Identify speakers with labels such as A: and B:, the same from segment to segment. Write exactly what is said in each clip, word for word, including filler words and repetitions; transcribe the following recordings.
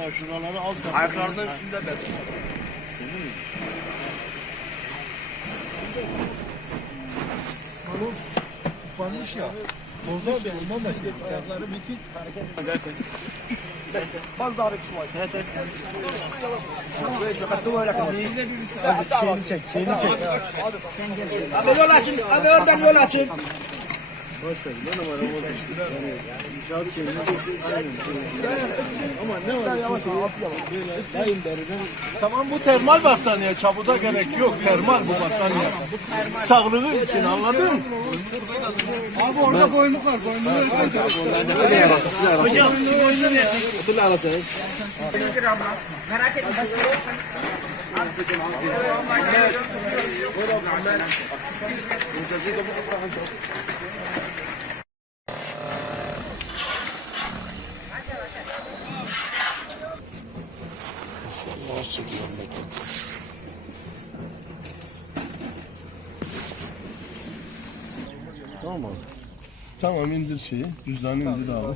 A: Hatta şuraları al sen.
B: Ayaklarının üstünde beton.
C: Maloz ufanmış ya. Toza da ondan da şey. Ayakları bitik.
B: Baz daha bir şuay. Evet evet.
C: Şeyini çek, şeyini çek.
B: Sen gel. Abi yol açın. Abi oradan yol açın.
A: Boş ver. Ne numara oldu işte. Yani inşaat şeyini ama ne var? Yavaş yavaş böyle sayın deriden. Tamam bu termal battaniye. Çabuda gerek yok. Termal bu battaniye. Sağlığı için anladın mı?
C: Abi orada boynluk var. Boynluğu
A: Hocam şu boynu ver. Bunu alacağız.
B: Merak etme.
A: Yavaş çekiyorum bekle. Tamam abi. Tamam indir şeyi. Cüzdanı indir abi.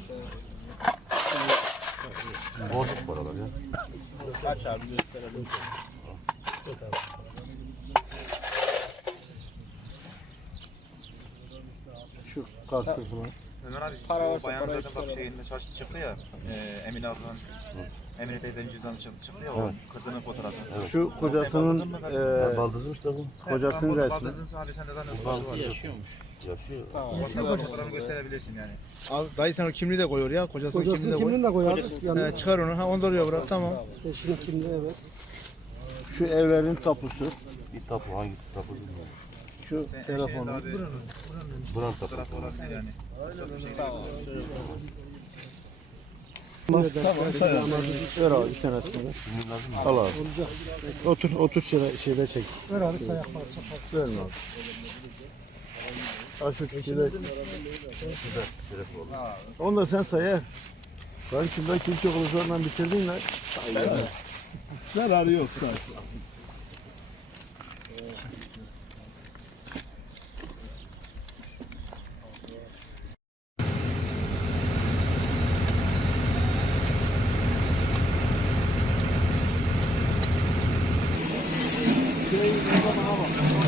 D: Bozuk paralar ya.
A: Kaç abi gösterelim. Şu kartı falan.
E: Ömer abi, para varsa bayan zaten bak şeyinde çarşı çıktı ya, e, Emine ablanın, Emine teyzenin cüzdanı çıktı, çıktı ya, o kızının fotoğrafı.
A: Evet. Şu kocasının e,
D: Baldızım işte bu.
A: kocasının resmi.
E: Baldızın abi sen de zannediyorsun.
D: Bazısı yaşıyormuş. Yaşıyor.
E: Tamam. Fotoğrafı gösterebilirsin yani.
C: Abi dayı sen o kimliği de koyuyor ya. Kocasının,
F: Kocasının
C: kimliği de koy.
F: kimliğini de koy abi. Yani
C: He, çıkar onu. Ha onu da oraya bırak. Tamam.
F: eşinin kimliği evet.
A: Şu evlerin tapusu.
D: Bir tapu hangisi tapu bilmiyorum.
A: Şu telefonu.
D: Buran tapu.
E: Fotoğrafı olabilir yani.
A: Tamam sen ver abi bir tanesini.
D: Kimin lazım mı?
A: Al abi. Otur otur şöyle şeyde çek.
F: Ver abi sayak parça.
A: Ver abi. Al şu şeyde. Onu da sen say he. Ben şundan kim çok olursa bitirdin lan. Zararı yok zaten. Şurayı bana bak.